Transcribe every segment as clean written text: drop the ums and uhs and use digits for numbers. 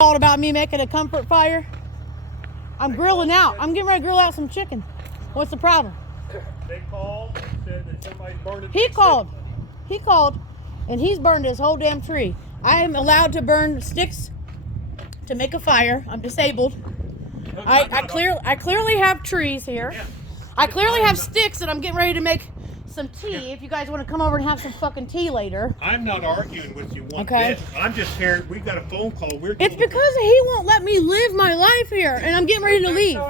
All about me making a comfort fire. I'm grilling out. I'm getting ready to grill out some chicken. What's the problem? They called and said that somebody burned it. He called, and he's burned his whole damn tree. I am allowed to burn sticks to make a fire. I'm disabled. I clearly have trees here. Yeah. I clearly have sticks that I'm getting ready to make some tea. If you guys want to come over and have some fucking tea later. I'm not arguing with you one Okay. bit. I'm just here. We've got a phone call. It's because he won't let me live my life here, and I'm getting ready to leave.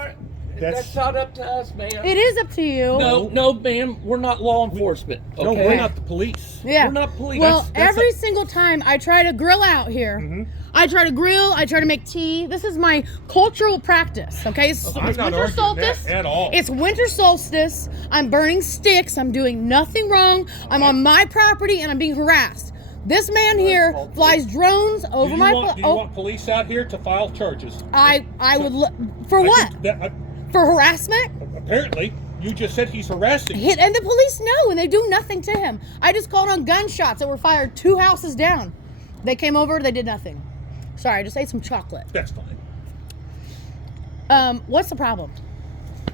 That's not up to us, ma'am. It is up to you. No, ma'am. We're not law enforcement. Okay? No, we're not the police. Yeah. We're not police. Well, That's every single time I try to grill out here, I try to grill, I try to make tea. This is my cultural practice, okay? It's I'm not winter arguing solstice. that at all. It's winter solstice. I'm burning sticks. I'm doing nothing wrong. I'm on my property and I'm being harassed. This man here flies drones over my... Do you want police out here to file charges? I would... For what? For harassment? Apparently. You just said he's harassing you. And the police know, and they do nothing to him. I just called on gunshots that were fired 2 houses down. They came over, they did nothing. Sorry, I just ate some chocolate. That's fine. What's the problem?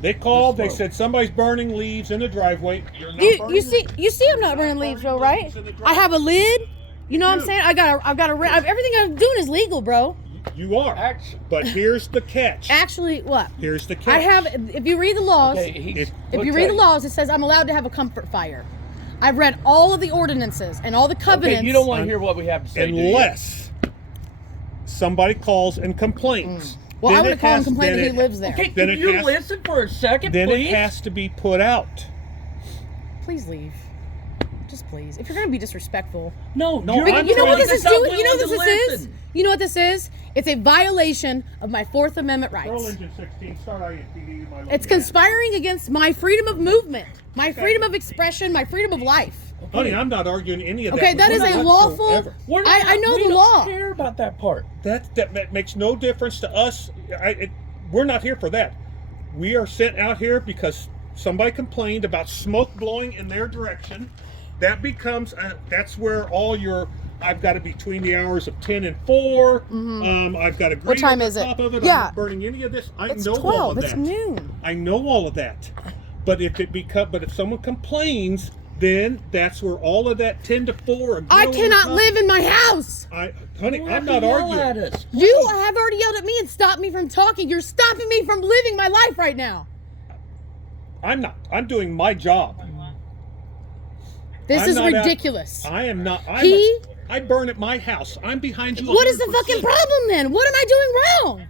They called. They said somebody's burning leaves in the driveway. You're not You burning leaves. see, I'm not burning leaves, though, right? I have a lid. You know what I'm saying? I've got everything I'm doing is legal, bro. You are. But here's the catch. Actually, what? Here's the catch. I have. If you read the laws, Okay, if you read the laws, it says I'm allowed to have a comfort fire. I've read all of the ordinances and all the covenants. Okay, you don't want to hear what we have to say, unless somebody calls and complains. Well, Then I would it call and has- complain then that he it- lives there. Okay, Then can it you has- listen for a second, Then please? it has to be put out. Please leave. Just please. If you're gonna be disrespectful. No, You know what this is doing? You know what this is? Listen. You know what this is? It's a violation of my 4th Amendment Roll rights. engine 16. Start INPD. my It's lord. conspiring against my freedom of movement, my freedom of expression, my freedom of life. Honey, I'm not arguing any of that. Okay, that is a lawful. whatsoever. I know we the don't law. care about that part. That makes no difference to us. We're not here for that. We are sent out here because somebody complained about smoke blowing in their direction. That becomes that's where all your I've got to be between the hours of 10 and 4. I've got to What time is it? Top of it. Yeah. I'm not burning any of this. I It's know 12. all of that. It's noon. I know all of that. But if someone complains, then that's where all of that 10 to 4. I cannot live in my house. Honey, You I'm have not to yell arguing. at us. You have already yelled at me and stopped me from talking. You're stopping me from living my life right now. I'm not. I'm doing my job. This I'm is not out- ridiculous. I am not. I burn at my house. I'm behind you. What is the 100%. fucking problem then? What am I doing wrong?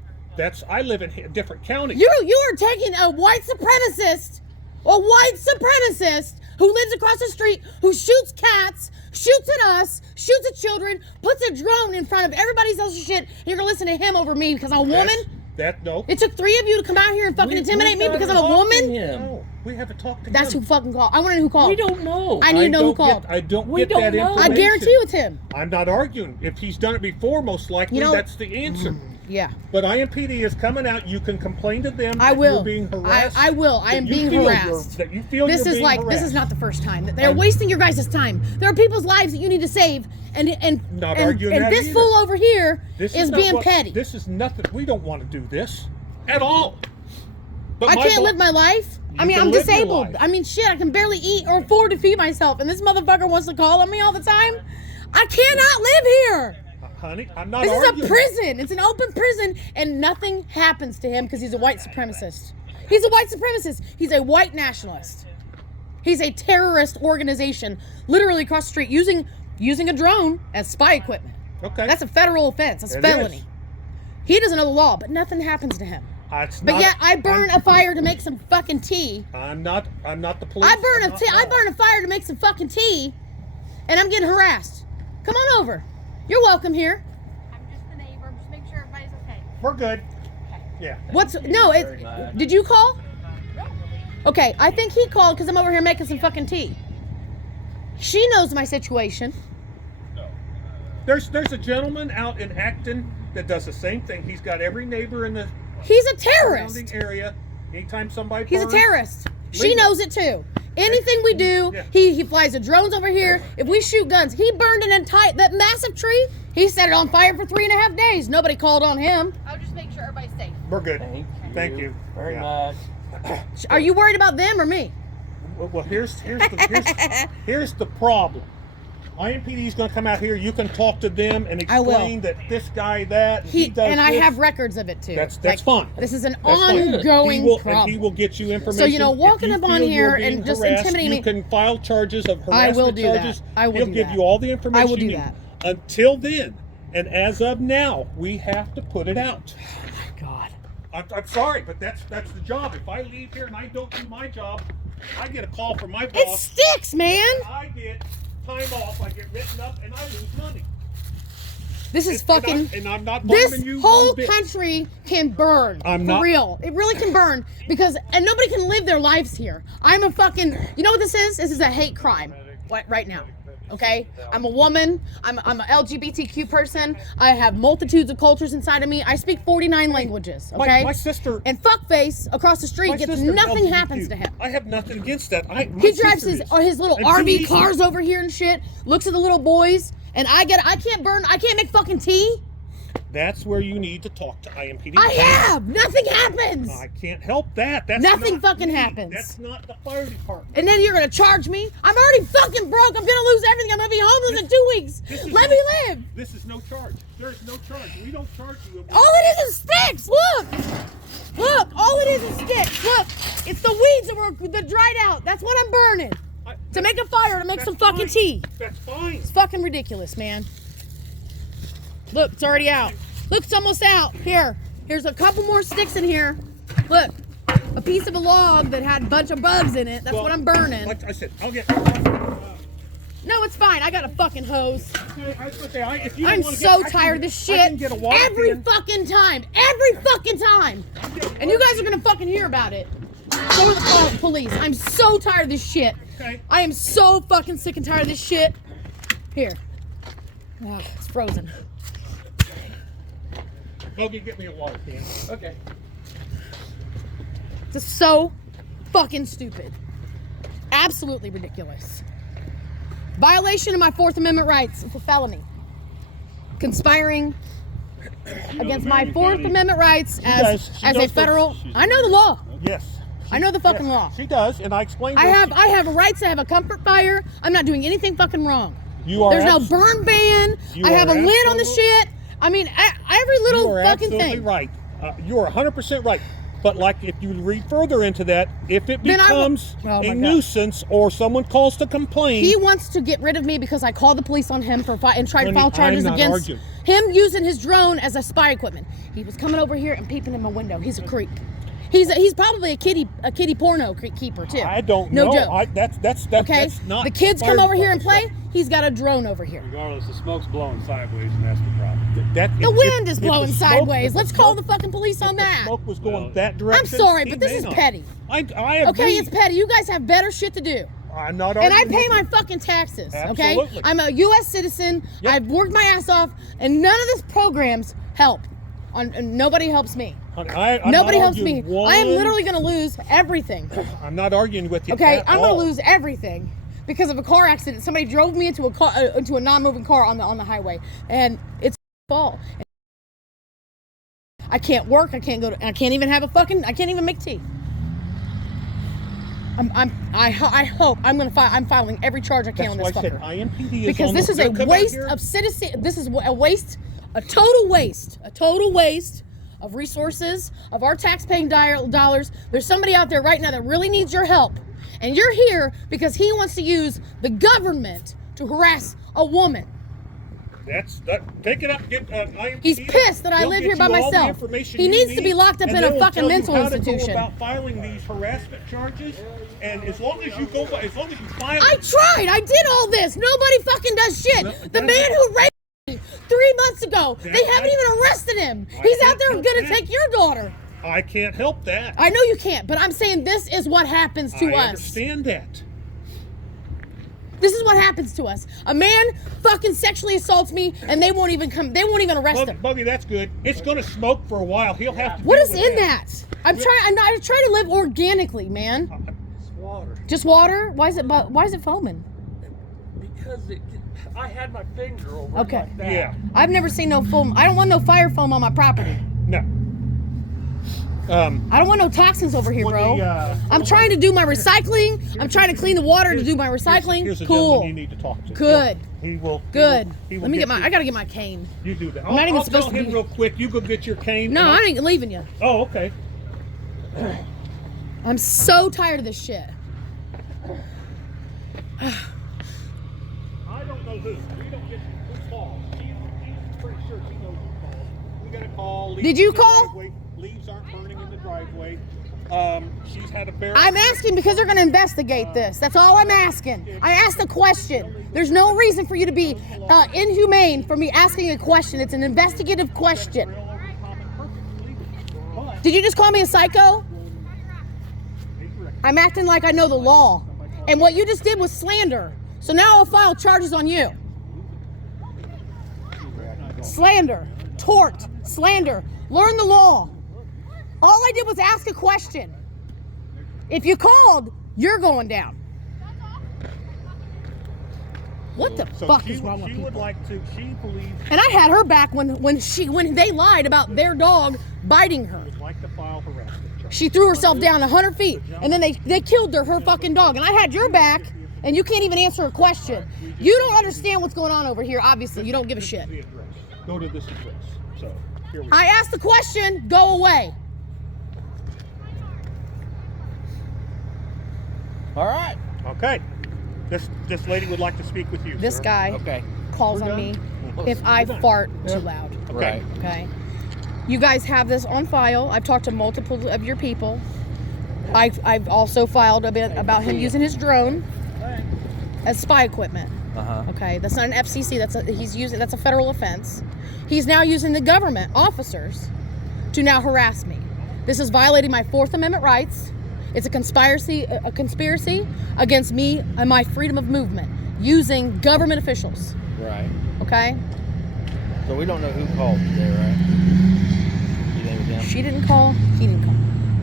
I live in a different county. You are taking a white supremacist who lives across the street, who shoots cats, shoots at us, shoots at children, puts a drone in front of everybody else's shit, and you're gonna listen to him over me because I'm a woman? No. It took 3 of you to come out here and fucking intimidate me because I'm a woman? No, we haven't talked to That's him. who fucking called. I want to know who called. We don't know. I need to know who called. I don't We get don't that know. information. I guarantee you it's him. I'm not arguing. If he's done it before, most likely You know- that's the answer. Yeah. But IMPD is coming out. You can complain to them. I that will. You're being harassed. I will. I that am you being feel harassed. That you feel This you're is being like this is harassed. not the first time that they're wasting your guys' time. There are people's lives that you need to save, and Not arguing that this either. fool over here This is not being what- petty. This is nothing. We don't want to do this at all. But I can't live my life. I mean, can I'm live your disabled. life. I mean, shit, I can barely eat or afford to feed myself, and this motherfucker wants to call on me all the time. I cannot live here. Honey, I'm not This arguing. is a prison. It's an open prison, and nothing happens to him because he's a white supremacist. He's a white supremacist. He's a white nationalist. He's a terrorist organization, literally across the street, using a drone as spy equipment. Okay. That's a federal offense. That's a It felony. is. He doesn't know the law, but nothing happens to him. It's But not- yet, I burn a fire to make some fucking tea. I'm not the police. I burn I'm a not law. burn a fire to make some fucking tea, and I'm getting harassed. Come on over. You're welcome here. I'm just the neighbor. Just make sure everybody's okay. We're good. Yeah. Did you call? Okay, I think he called because I'm over here making some fucking tea. She knows my situation. There's a gentleman out in Acton that does the same thing. He's got every neighbor in the He's a terrorist. surrounding area. Anytime somebody He's a burns, terrorist. She legal. knows it too. Anything we do, Yeah. he flies the drones over here. If we shoot guns, he burned that massive tree He set it on fire for 3.5 days. Nobody called on him. I'll just make sure everybody's safe. We're good. Thank you. Very much. Are you worried about them or me? Well, here's the problem. IMPD is going to come out here. You can talk to them and I will. explain that this guy that he does and I this. have records of it too. That's Like, fine. This is an That's fine. ongoing He will, problem. and he will get you information. So, you know, walking If you up on feel here you're being and just harassed, intimidating me- You can file charges of harassment I will do that. charges. I will He'll do give that. you all the information I will do you need. that. Until then, and as of now, we have to put it out. God. I'm sorry, but that's the job. If I leave here and I don't do my job, I get a call from my It boss. sticks, man. I get time off. I get written up, and I lose money. This is And fucking. and I'm not This blaming you whole one bit. country can burn. I'm for not- real. It really can burn because and nobody can live their lives here. I'm a fucking. You know what this is? This is a hate crime. Right now. Okay, I'm a woman. I'm an LGBTQ person. I have multitudes of cultures inside of me. I speak 49 languages. Okay, My sister. and fuckface across the street My gets sister's nothing LGBTQ. happens to him. I have nothing against that. My He drives sister is. his little And RV she- cars over here and shit. Looks at the little boys, and I can't burn. I can't make fucking tea. That's where you need to talk to IMPD. I have. Nothing happens. I can't help that. That's Nothing not fucking me. happens. That's not the fire department. And then you're gonna charge me? I'm already fucking broke. I'm gonna lose everything. I'm gonna be homeless in 2 weeks. This is Let no- me live. This is no charge. There is no charge. We don't charge you. All it is sticks. Look. All it is sticks. Look. It's the weeds that dried out. That's what I'm burning. To make a fire, to make some That's fucking fine. tea. That's fine. It's fucking ridiculous, man. Look, it's already out. Look, it's almost out. Here's a couple more sticks in here. Look, a piece of a log that had a bunch of bugs in it. That's what I'm burning. Like I said, I'll get. No, it's fine. I got a fucking hose. If you I'm wanna so get- I tired of can- this I shit. can get a water Every can. fucking time. Every fucking time. And you guys are gonna fucking hear about it. So are the police. I'm so tired of this shit. Okay. I am so fucking sick and tired of this shit. Here. Ah, it's frozen. Bogey, get me a water can. Okay. This is so fucking stupid. Absolutely ridiculous. Violation of my Fourth Amendment rights. It's a felony. Conspiring against my Fourth Amendment rights does. She as a knows the- federal. I know the law. Yes. I know the fucking law. She does, and I explained. I this. have rights to have a comfort fire. I'm not doing anything fucking wrong. You are. There's no abs- burn ban. You I have a are lid on the absolute- shit. I mean, every You little are fucking absolutely thing. right. You are 100% right. But like, if you read further into that, if it Then I will- becomes Oh, my a God. nuisance or someone calls to complain, He wants to get rid of me because I called the police on him and tried to Honey, file charges I'm not against arguing. him using his drone as a spy equipment. He was coming over here and peeping in my window. He's a creep. He's probably a kitty porno keeper too. I don't no know. joke. That's Okay, that's not the kids fire come over here and department play. He's got a drone over here. Regardless, the smoke's blowing sideways, and that's the problem. stuff. The wind is if the blowing smoke- sideways. if the Let's call smoke- the fucking police on if the that. smoke was going Well, that direction. I'm sorry, he but this may is not. petty. I agree. Okay, it's petty. You guys have better shit to do. I'm not And I arguing pay with my fucking taxes, okay? Absolutely. I'm a U.S. citizen. Yep. I've worked my ass off, and none of these programs help. And nobody helps me. you. I'm Nobody not helps me. arguing I am one- literally going to lose everything. I'm not arguing with you. Okay, at I'm going all. to lose everything because of a car accident. Somebody drove me into a non-moving car on the highway, and it's fault. I can't work. I can't I can't even have I can't even make tea. I hope I'm filing every charge I can on That's this why I fucker. said IMPD is Because on this the- is a they'll come out waste here- of citizen. This is a total waste of resources, of our tax-paying dollars. There's somebody out there right now that really needs your help, and you're here because he wants to use the government to harass a woman. Take it up. Get IMPD. He's pissed that I They'll live get here by you all the myself. information He you needs to need, be locked up and in a they will fucking tell you mental how to institution. go about filing these harassment charges, and as long as you file. I tried. I did all this. Nobody fucking does shit. No, The that- man who raped me 3 months ago, they That- haven't even arrested him. I He's out can't there help gonna that. take your daughter. I can't help that. I know you can't, but I'm saying this is what happens to I us. understand that. This is what happens to us. A man fucking sexually assaults me, and they won't even arrest him. Buggy, that's good. It's going to smoke for a while. He'll have to. What deal is with in that? I'm trying to live organically, man. It's water. Just water? Why is it foaming? Because I had my finger over Okay. it like that. Yeah. I've never seen no foam. I don't want no fire foam on my property. No. I don't want no toxins over here, When bro. the, I'm trying to do my recycling. I'm trying to clean the water to do my recycling. Here's a Cool. gentleman you need to talk to. Good. He will. Good. He will Let me get my. you- I gotta get my cane. You do that. I'm not even I'll supposed tell to him be- real quick. You go get your cane. No, and I ain't leaving you. Oh, okay. I'm so tired of this shit. I don't know who. We don't get who calls. He's pretty sure he knows who calls. We got a call. Did you Leaves in the call? driveway. Leaves aren't burning in the driveway. She's had a bear. I'm asking because they're going to investigate this. That's all I'm asking. I asked a question. There's no reason for you to be inhumane for me asking a question. It's an investigative question. Did you just call me a psycho? I'm acting like I know the law. And what you just did was slander. So now I'll file charges on you. Slander, tort, slander. Learn the law. All I did was ask a question. If you called, you're going down. What the So fuck she is wrong with She people? would like to. She believes. And I had her back when they lied about their dog biting her. Would like to file harassment charges. She threw herself down 100 feet, and then they killed her fucking dog. And I had your back, and you can't even answer a question. You don't understand what's going on over here. Obviously, you don't give a shit. The address. Go to this address. So here we go. I asked the question. Go away. All right. Okay. This lady would like to speak with you. This sir. guy Okay. calls on me if I fart too loud. Okay. Right. Okay. You guys have this on file. I've talked to multiple of your people. I've also filed a bit about him using his drone as spy equipment. Okay, that's not an FCC. That's a federal offense. He's now using the government officers to now harass me. This is violating my Fourth Amendment rights. It's a conspiracy against me and my freedom of movement using government officials. Right. Okay. So we don't know who called today, right? You think it was them? She didn't call. He didn't call.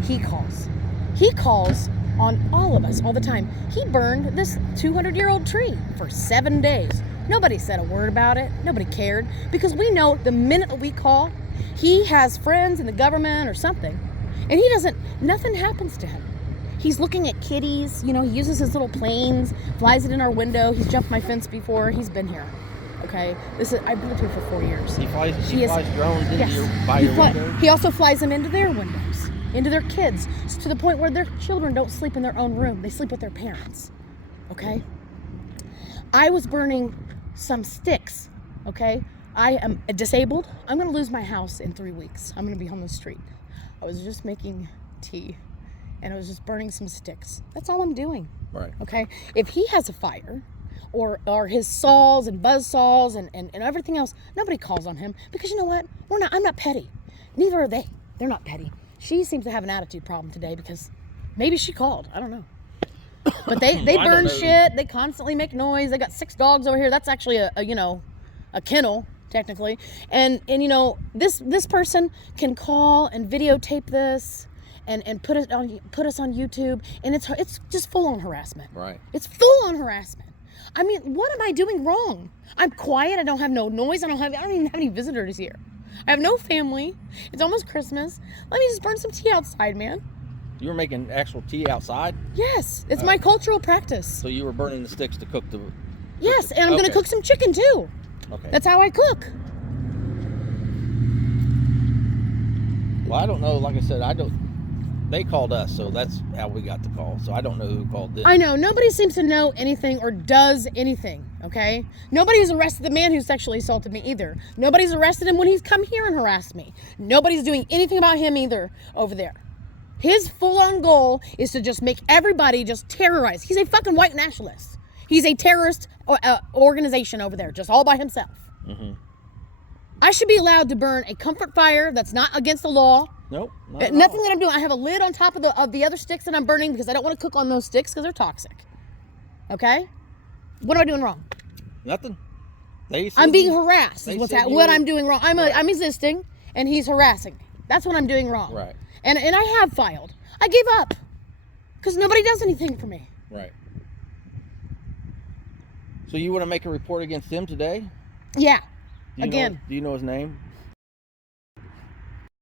He calls. He calls on all of us all the time. He burned this 200-year-old tree for 7 days. Nobody said a word about it. Nobody cared because we know the minute that we call, he has friends in the government or something, and he doesn't. Nothing happens to him. He's looking at kitties. You know, he uses his little planes, flies it in our window. He's jumped my fence before. He's been here. Okay, I've lived here for 4 years. She flies He is- drones into Yes. by your window. He also flies them into their windows, into their kids, to the point where their children don't sleep in their own room. They sleep with their parents. Okay? I was burning some sticks. Okay? I am disabled. I'm going to lose my house in 3 weeks. I'm going to be on the street. I was just making tea, and I was just burning some sticks. That's all I'm doing. Right. Okay? If he has a fire, or his saws and buzz saws and everything else, nobody calls on him because you know what? I'm not petty. Neither are they. They're not petty. She seems to have an attitude problem today because maybe she called. I don't know. But they I don't burn know. shit. They constantly make noise. They got 6 dogs over here. That's actually a kennel technically. And you know, this person can call and videotape this and put us on YouTube, and it's just full on harassment. Right. It's full on harassment. I mean, what am I doing wrong? I'm quiet. I don't have no noise. I don't even have any visitors here. I have no family. It's almost Christmas. Let me just burn some tea outside, man. You were making actual tea outside, Yes, it's my cultural practice. so you were burning the sticks to cook the. Yes, and I'm gonna Okay. cook some chicken too. Okay. That's how I cook. Well, I don't know. Like I said, I don't. They called us, so that's how we got the call. So I don't know who called this. I know nobody seems to know anything or does anything. Okay, nobody's arrested the man who sexually assaulted me either. Nobody's arrested him when he's come here and harassed me. Nobody's doing anything about him either over there. His full-on goal is to just make everybody just terrorize. He's a fucking white nationalist. He's a terrorist organization over there, just all by himself. Mm-hmm. I should be allowed to burn a comfort fire that's not against the law. Nope. Not at Nothing all. that I'm doing. I have a lid on top of the other sticks that I'm burning because I don't want to cook on those sticks because they're toxic. Okay? What am I doing wrong? Nothing. They said I'm being you- harassed. they Is said what you- I'm doing wrong. I'm resisting, and he's harassing. That's what I'm doing wrong. Right. And I have filed. I gave up because nobody does anything for me. Right. So you want to make a report against him today? Yeah. Do you Again. Know, do you know his name?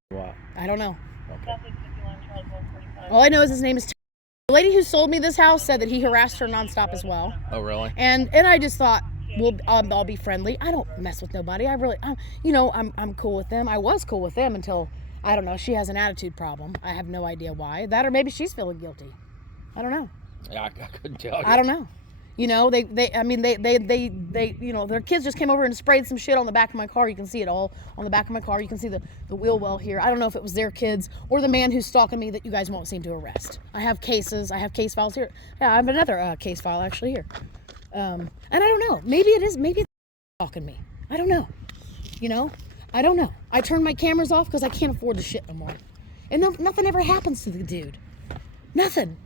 Wow. I don't know. Okay. All I know is his name is the lady who sold me this house said that he harassed her nonstop as well. Oh, really? And I just thought, well, I'll be friendly. I don't mess with nobody. I really, you know, I'm cool with them. I was cool with them until, I don't know, she has an attitude problem. I have no idea why. That or maybe she's feeling guilty. I don't know. Yeah, I couldn't tell you. I don't know. You know, they you know, their kids just came over and sprayed some shit on the back of my car. You can see it all on the back of my car. You can see the wheel well here. I don't know if it was their kids or the man who's stalking me that you guys won't seem to arrest. I have cases. I have case files here. Yeah, I have another case file actually here. And I don't know. Maybe it is. Maybe it's stalking me. I don't know. You know, I don't know. I turned my cameras off because I can't afford the shit no more. And nothing ever happens to the dude. Nothing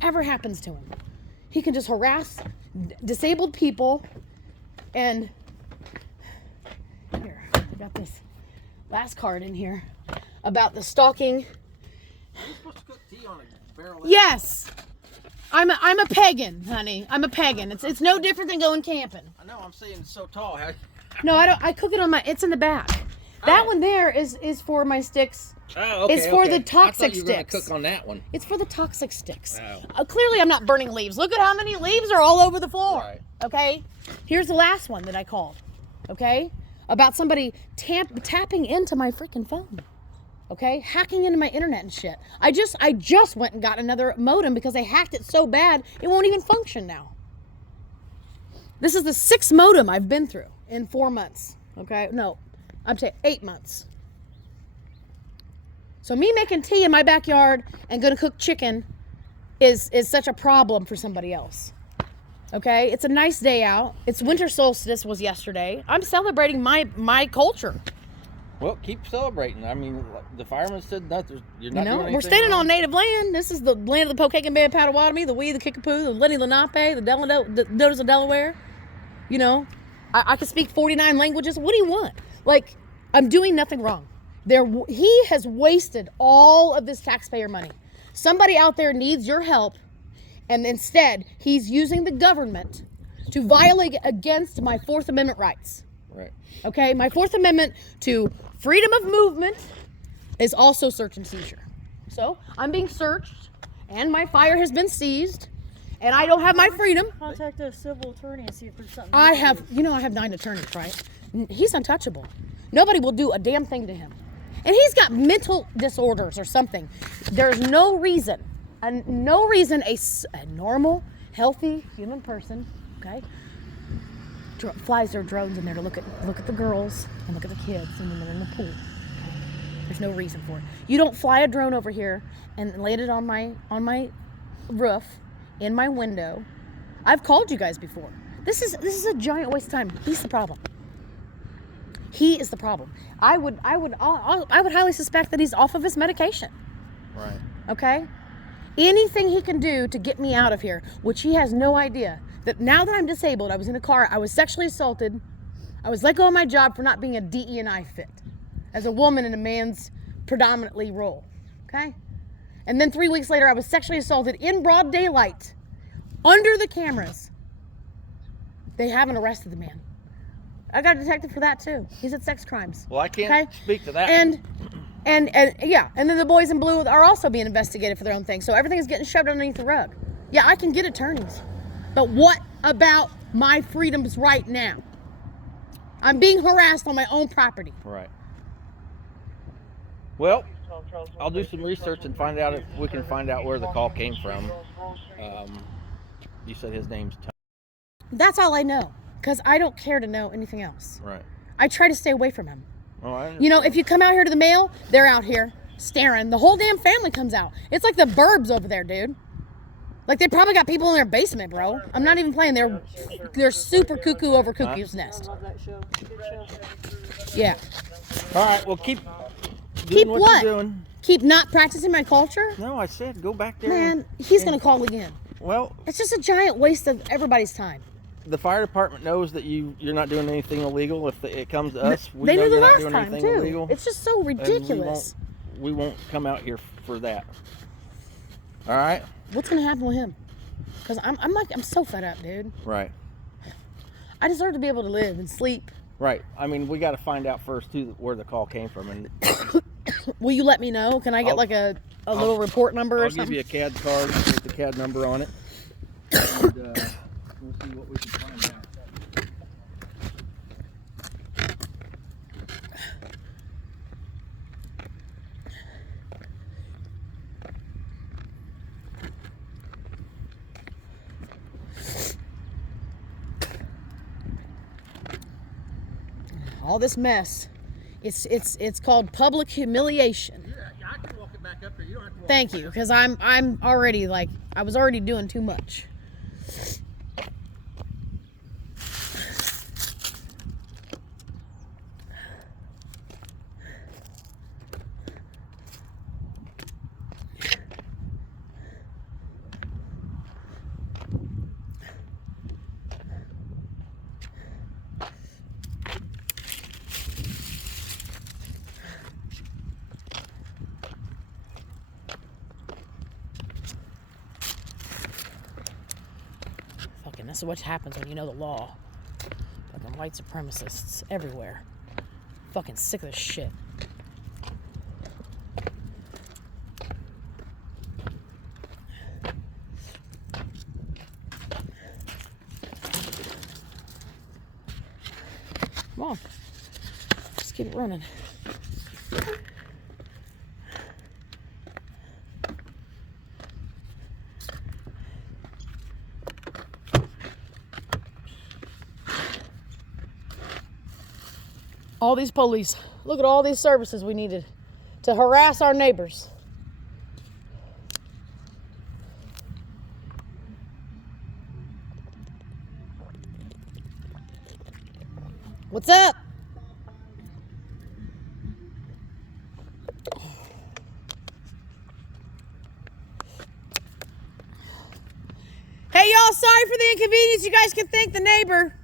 ever happens to him. He can just harass disabled people. And here, I got this last card in here about the stalking. You're supposed to cook tea on a barrel. Yes, I'm a pagan, honey. I'm a pagan. It's no different than going camping. I know. I'm saying it's so tall. No, I don't. I cook it on my. It's in the back. That Oh. one there is for my sticks. Oh, okay. It's for the I toxic thought you were gonna sticks. cook on that one. It's for the toxic sticks. Oh. Clearly, I'm not burning leaves. Look at how many leaves are all over the floor. Right. Okay? Here's the last one that I called. Okay? About somebody tapping into my freaking phone. Okay? Hacking into my internet and shit. I just went and got another modem because they hacked it so bad it won't even function now. This is the 6th modem I've been through in 4 months. Okay? No, I'm saying 8 months. So me making tea in my backyard and gonna cook chicken is such a problem for somebody else. Okay? It's a nice day out. It's winter solstice was yesterday. I'm celebrating my culture. Well, keep celebrating. I mean, the fireman said that you're not doing anything We're standing wrong. on native land. This is the land of the Pokagon Bay of Potawatomi, the Wee, the Kickapoo, the Lenni Lenape, the Dodos of Delaware. You know, I can speak 49 languages. What do you want? Like, I'm doing nothing wrong. He has wasted all of this taxpayer money. Somebody out there needs your help, and instead he's using the government to violate against my 4th Amendment rights. Right. Okay, my 4th Amendment to freedom of movement is also search and seizure. So I'm being searched, and my fire has been seized, and I don't have my freedom. Contact a civil attorney and see if there's something. I have 9 attorneys, right? He's untouchable. Nobody will do a damn thing to him. And he's got mental disorders or something. There's no reason a normal, healthy human person, okay, flies their drones in there to look at the girls and look at the kids and then they're in the pool. Okay? There's no reason for it. You don't fly a drone over here and land it on my roof, in my window. I've called you guys before. This is a giant waste of time. He's the problem. He is the problem. I would highly suspect that he's off of his medication. Right. Okay? Anything he can do to get me out of here, which he has no idea. That now that I'm disabled, I was in a car, I was sexually assaulted, I was let go of my job for not being a DE&I fit as a woman in a man's predominantly role. Okay? And then 3 weeks later, I was sexually assaulted in broad daylight, under the cameras. They haven't arrested the man. I got a detective for that too. He's at sex crimes. Well, I can't speak to that. And yeah, and then the boys in blue are also being investigated for their own thing. So everything is getting shoved underneath the rug. Yeah, I can get attorneys. But what about my freedoms right now? I'm being harassed on my own property. Right. Well, I'll do some research and find out if we can find out where the call came from. You said his name's Tom. That's all I know, because I don't care to know anything else. Right. I try to stay away from him. Oh, I You know, if you come out here to the mail, they're out here staring. The whole damn family comes out. It's like the burbs over there, dude. Like they probably got people in their basement, bro. I'm not even playing. They're super cuckoo over cuckoo's nest. Love that show. Good show. Yeah. All right. Well, keep Keep doing what? you're doing. Keep not practicing my culture? No, I said go back there. Man, he's gonna call again. Well, It's just a giant waste of everybody's time. the fire department knows that you're not doing anything illegal. If it comes to us, we They know knew the you're not last doing time anything too. illegal. It's just so and ridiculous. we won't come out here for that. All right. What's gonna happen with him? Because I'm so fed up, dude. Right. I deserve to be able to live and sleep. Right. I mean, we got to find out first where the call came from, and Will you let me know? Can I get like a little report number or I'll something? give you a CAD card with the CAD number on it, and we'll see what we can find out. All this mess. It's called public humiliation. Yeah, I can walk it back up there. You don't have to walk. Thank you, because I'm already like I was already doing too much. This is what happens when you know the law. Fucking white supremacists everywhere. Fucking sick of this shit. Come on. Let's keep it running. All these police. Look at all these services we needed to harass our neighbors. What's up? Hey y'all, sorry for the inconvenience. You guys can thank the neighbor.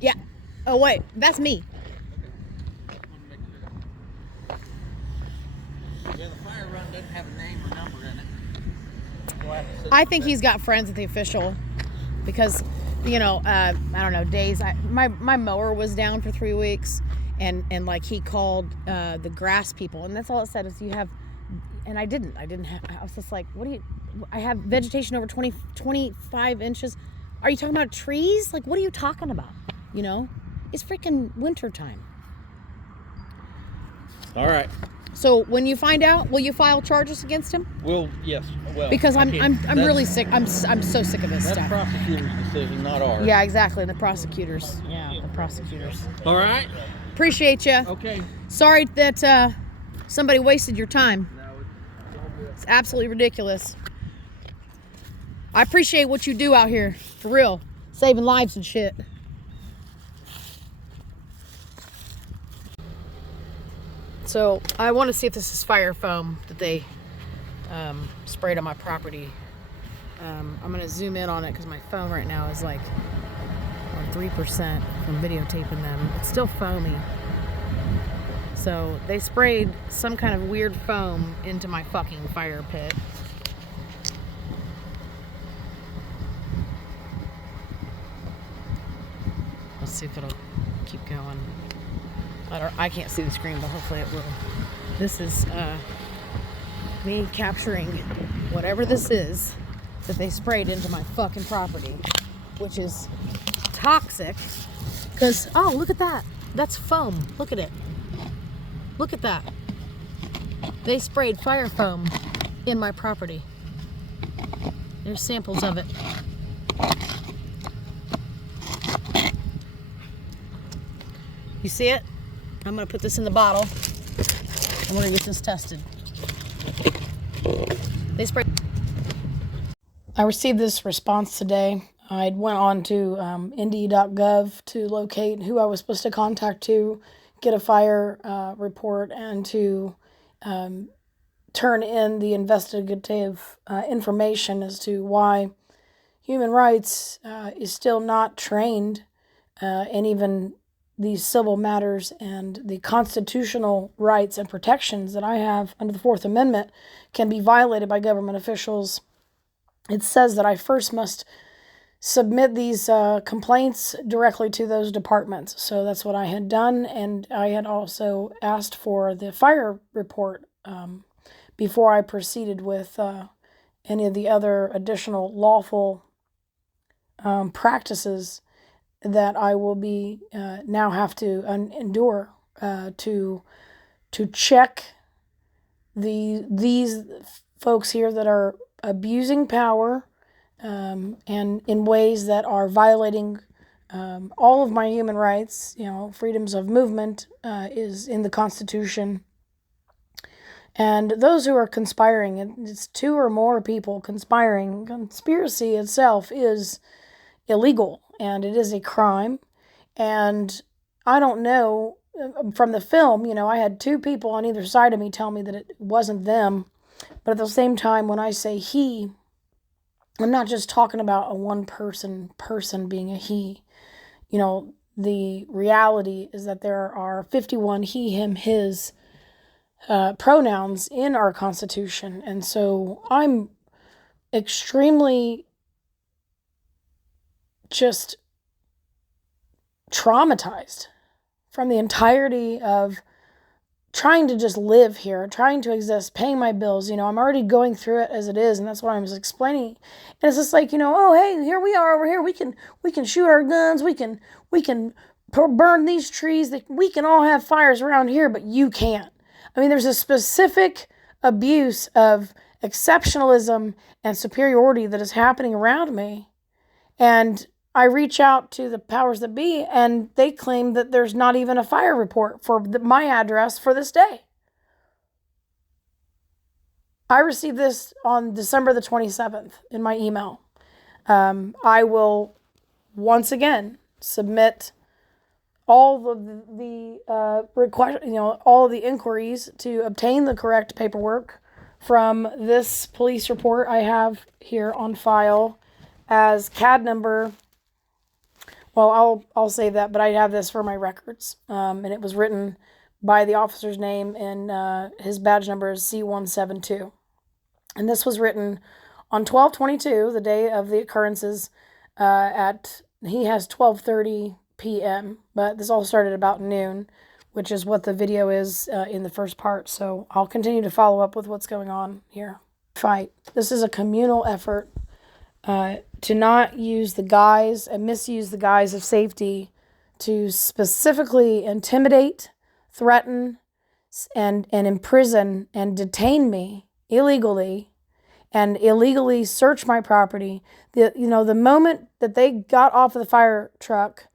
Yeah. Oh wait, that's me. Yeah, the fire run doesn't have a name or number in it. I think he's got friends at the official because, you know, I don't know, days. My mower was down for 3 weeks, and like he called the grass people, and that's all it said is you have, and I didn't have. I was just like, what do you? I have vegetation over 25 inches. Are you talking about trees? Like, what are you talking about? You know, it's freaking winter time. All right. So when you find out, will you file charges against him? Well, yes. Well, Because I'm that's- really sick. I'm so sick of this That's stuff. prosecutor's decision, not ours. Yeah, exactly. The prosecutors. Yeah, the prosecutors. All right. Appreciate you. Okay. Sorry that somebody wasted your time. No, it's all good. It's absolutely ridiculous. I appreciate what you do out here, for real, saving lives and shit. So I want to see if this is fire foam that they sprayed on my property. I'm going to zoom in on it because my phone right now is like on 3% from videotaping them. It's still foamy. So they sprayed some kind of weird foam into my fucking fire pit. Let's see if it'll keep going. I can't see the screen, but hopefully it will. This is me capturing whatever this is that they sprayed into my fucking property, which is toxic. Because, oh, look at that. That's foam. Look at it. Look at that. They sprayed fire foam in my property. There's samples of it. You see it? I'm gonna put this in the bottle. I'm gonna get this tested. They sprayed. I received this response today. I went on to nd.gov to locate who I was supposed to contact to get a fire report and to turn in the investigative information as to why Human Rights is still not trained and even these civil matters and the constitutional rights and protections that I have under the Fourth Amendment can be violated by government officials. It says that I first must submit these complaints directly to those departments. So that's what I had done, and I had also asked for the fire report before I proceeded with any of the other additional lawful practices that I will be now have to endure to check these folks here that are abusing power and in ways that are violating all of my human rights. Freedoms of movement is in the Constitution. And those who are conspiring, it's two or more people conspiring. Conspiracy itself is illegal, and it is a crime. And I don't know, from the film, I had two people on either side of me tell me that it wasn't them. But at the same time, when I say he, I'm not just talking about a one person being a he. The reality is that there are 51 he, him, his pronouns in our Constitution. And so I'm extremely just traumatized from the entirety of trying to just live here, trying to exist, paying my bills. I'm already going through it as it is, and that's what I was explaining. And it's just like, oh, hey, here we are over here. We can shoot our guns. We can burn these trees. We can all have fires around here, but you can't. There's a specific abuse of exceptionalism and superiority that is happening around me. And I reach out to the powers that be, and they claim that there's not even a fire report for my address for this day. I received this on December the 27th in my email. I will once again submit all of the request, all of the inquiries to obtain the correct paperwork from this police report I have here on file as CAD number. Well, I'll save that, but I have this for my records, and it was written by the officer's name, and his badge number is C172. And this was written on 12/22, the day of the occurrences. He has 12:30 p.m., but this all started about noon, which is what the video is in the first part. So I'll continue to follow up with what's going on here. Fight. This is a communal effort to not use the guise and misuse the guise of safety to specifically intimidate, threaten, and imprison and detain me illegally and illegally search my property. The moment that they got off of the fire truck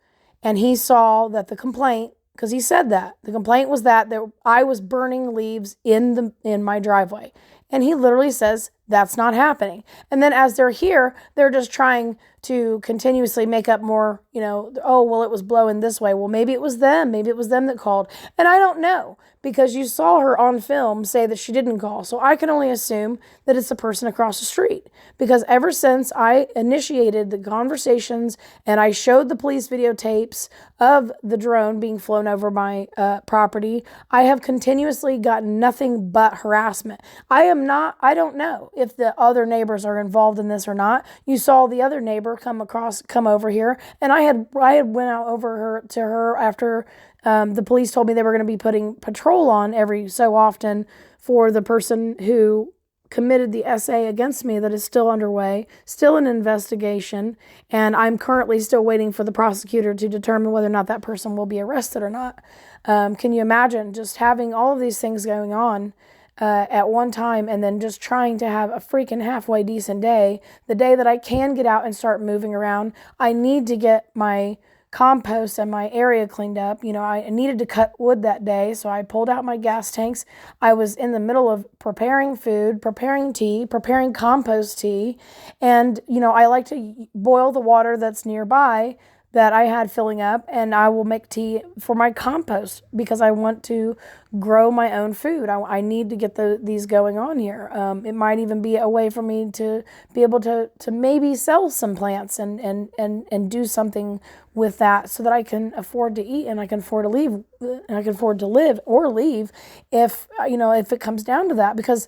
and he saw that the complaint, because he said that, the complaint was that I was burning leaves in my driveway. And he literally says, that's not happening. And then as they're here, they're just trying to continuously make up more, oh, well, it was blowing this way. Well, maybe it was them. Maybe it was them that called. And I don't know, because you saw her on film say that she didn't call. So I can only assume that it's the person across the street. Because ever since I initiated the conversations and I showed the police videotapes of the drone being flown over my property, I have continuously gotten nothing but harassment. I don't know if the other neighbors are involved in this or not. You saw the other neighbor come over here, and I had went out over to her after the police told me they were going to be putting patrol on every so often for the person who committed the SA against me that is still underway, still an investigation, and I'm currently still waiting for the prosecutor to determine whether or not that person will be arrested or not. Can you imagine just having all of these things going on at one time and then just trying to have a freaking halfway decent day, the day that I can get out and start moving around? I need to get my compost and my area cleaned up. I needed to cut wood that day, so I pulled out my gas tanks. I was in the middle of preparing food, preparing tea, preparing compost tea, and I like to boil the water that's nearby that I had filling up, and I will make tea for my compost because I want to grow my own food. I need to get these going on here. It might even be a way for me to be able to maybe sell some plants and do something with that so that I can afford to eat and I can afford to leave and I can afford to live or leave if it comes down to that, because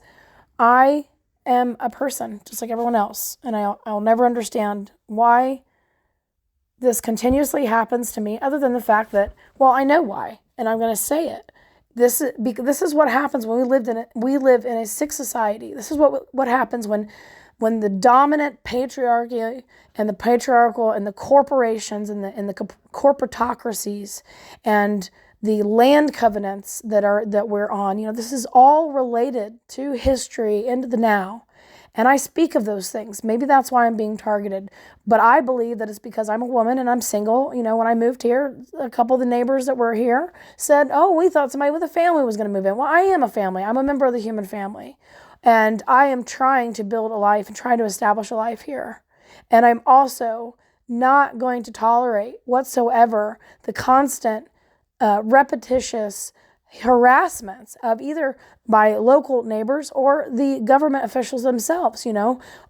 I am a person just like everyone else, and I'll never understand why this continuously happens to me, other than the fact that, well, I know why, and I'm going to say it. This is what happens when we live in a sick society. This is what happens when the dominant patriarchy and the patriarchal and the corporations and the corporatocracies and the land covenants that we're on. This is all related to history into the now. And I speak of those things. Maybe that's why I'm being targeted. But I believe that it's because I'm a woman and I'm single. When I moved here, a couple of the neighbors that were here said, oh, we thought somebody with a family was going to move in. Well, I am a family. I'm a member of the human family. And I am trying to build a life and trying to establish a life here. And I'm also not going to tolerate whatsoever the constant, repetitious harassments of either by local neighbors or the government officials themselves.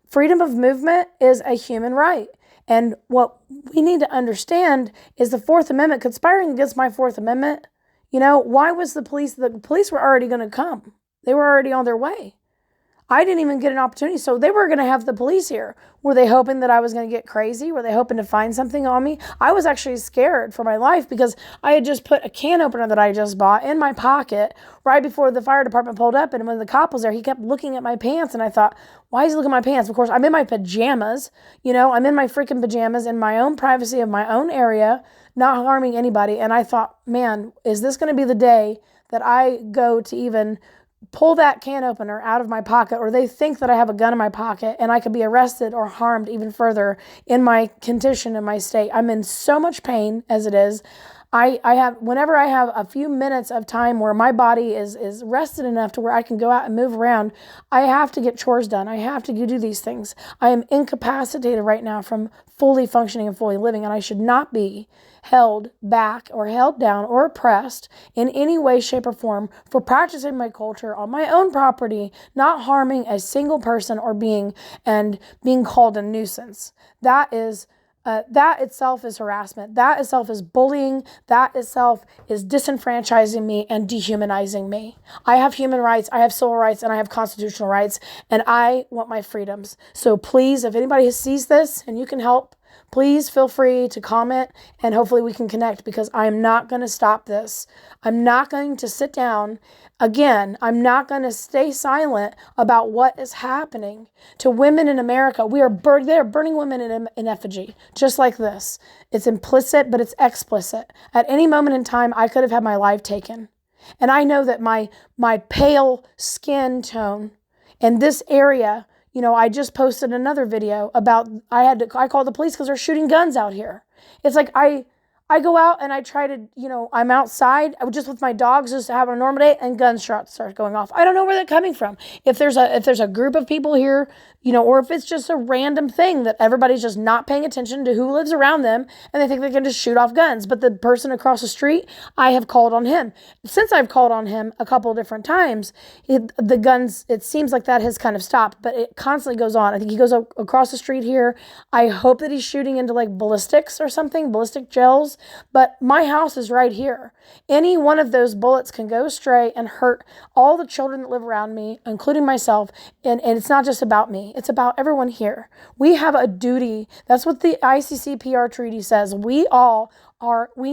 Freedom of movement is a human right. And what we need to understand is the Fourth Amendment, conspiring against my Fourth Amendment. Why was the police were already going to come. They were already on their way. I didn't even get an opportunity. So they were going to have the police here. Were they hoping that I was going to get crazy? Were they hoping to find something on me? I was actually scared for my life because I had just put a can opener that I just bought in my pocket right before the fire department pulled up. And when the cop was there, he kept looking at my pants. And I thought, why is he looking at my pants? Of course, I'm in my pajamas. I'm in my freaking pajamas in my own privacy of my own area, not harming anybody. And I thought, man, is this going to be the day that I go to even pull that can opener out of my pocket, or they think that I have a gun in my pocket and I could be arrested or harmed even further in my condition, in my state. I'm in so much pain as it is. Whenever I have a few minutes of time where my body is rested enough to where I can go out and move around, I have to get chores done. I have to do these things. I am incapacitated right now from fully functioning and fully living, and I should not be held back or held down or oppressed in any way, shape, or form for practicing my culture on my own property, not harming a single person or being called a nuisance. That itself is harassment. That itself is bullying. That itself is disenfranchising me and dehumanizing me. I have human rights, I have civil rights, and I have constitutional rights, and I want my freedoms. So please, if anybody sees this and you can help, please feel free to comment, and hopefully we can connect, because I'm not going to stop this. I'm not going to sit down. Again, I'm not going to stay silent about what is happening to women in America. They are burning women in effigy, just like this. It's implicit, but it's explicit. At any moment in time, I could have had my life taken. And I know that my pale skin tone in this area, I just posted another video about I called the police because they're shooting guns out here. It's like I go out and I try to, I'm outside just with my dogs, just having a normal day, and gunshots start going off. I don't know where they're coming from. If there's a group of people here, or if it's just a random thing that everybody's just not paying attention to who lives around them and they think they can just shoot off guns. But the person across the street, I have called on him. Since I've called on him a couple of different times, the guns, it seems like that has kind of stopped, but it constantly goes on. I think he goes across the street here. I hope that he's shooting into like ballistics or something, ballistic gels. But my house is right here. Any one of those bullets can go astray and hurt all the children that live around me, including myself. And it's not just about me. It's about everyone here. We have a duty. That's what the ICCPR treaty says. We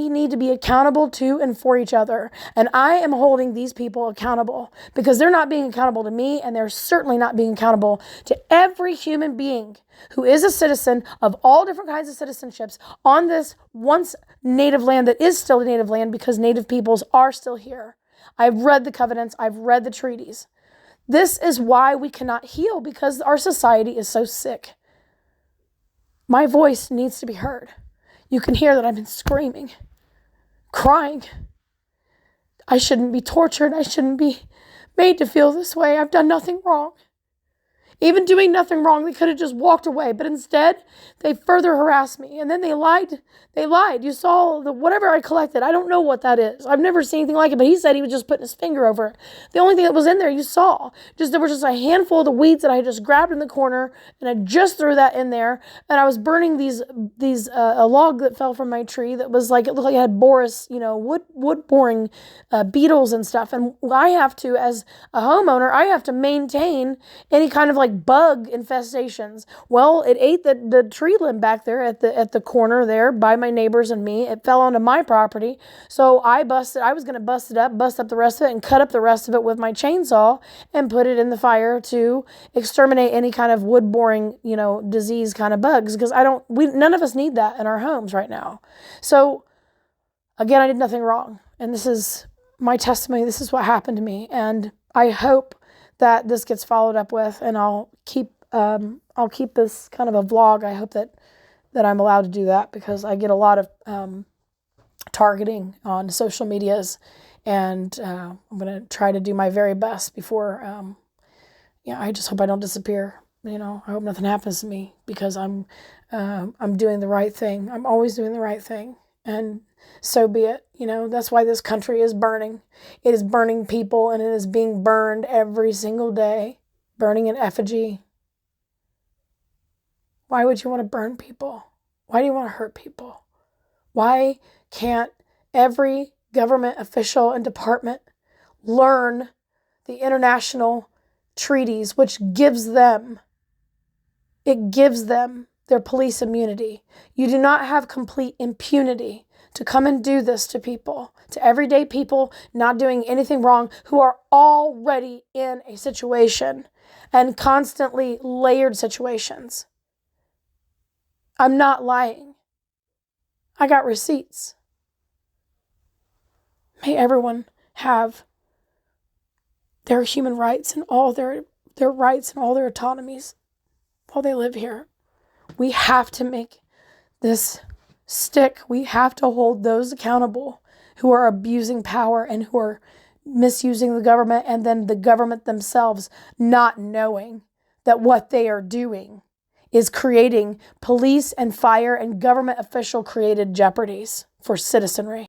need to be accountable to and for each other. And I am holding these people accountable because they're not being accountable to me, and they're certainly not being accountable to every human being who is a citizen of all different kinds of citizenships on this once native land that is still a native land, because native peoples are still here. I've read the covenants. I've read the treaties. This is why we cannot heal, because our society is so sick. My voice needs to be heard. You can hear that I've been screaming, crying. I shouldn't be tortured. I shouldn't be made to feel this way. I've done nothing wrong. Even doing nothing wrong, they could have just walked away. But instead, they further harassed me. And then they lied. They lied. You saw whatever I collected. I don't know what that is. I've never seen anything like it, but he said he was just putting his finger over it. The only thing that was in there, you saw. There was just a handful of the weeds that I had just grabbed in the corner, and I just threw that in there. And I was burning a log that fell from my tree that was like, it looked like it had Boris, wood boring beetles and stuff. And I have to, as a homeowner, I have to maintain any kind of like bug infestations. Well, it ate the tree limb back there at the corner there by my neighbors and me. It fell onto my property. So I was going to bust up the rest of it and cut up the rest of it with my chainsaw and put it in the fire to exterminate any kind of wood boring, disease kind of bugs, because none of us need that in our homes right now. So again, I did nothing wrong. And this is my testimony. This is what happened to me. And I hope that this gets followed up with, and I'll keep this kind of a vlog. I hope that I'm allowed to do that, because I get a lot of targeting on social medias, and I'm going to try to do my very best before, I just hope I don't disappear. I hope nothing happens to me, because I'm doing the right thing. I'm always doing the right thing, and so be it. That's why this country is burning. It is burning people, and it is being burned every single day, burning in effigy. Why would you want to burn people? Why do you want to hurt people? Why can't every government official and department learn the international treaties, which gives them their police immunity? You do not have complete impunity to come and do this to people, to everyday people not doing anything wrong, who are already in a situation, and constantly layered situations. I'm not lying. I got receipts. May everyone have their human rights and all their rights and all their autonomies while they live here. We have to make this stick. We have to hold those accountable who are abusing power and who are misusing the government, and then the government themselves not knowing that what they are doing is creating police and fire and government official created jeopardies for citizenry.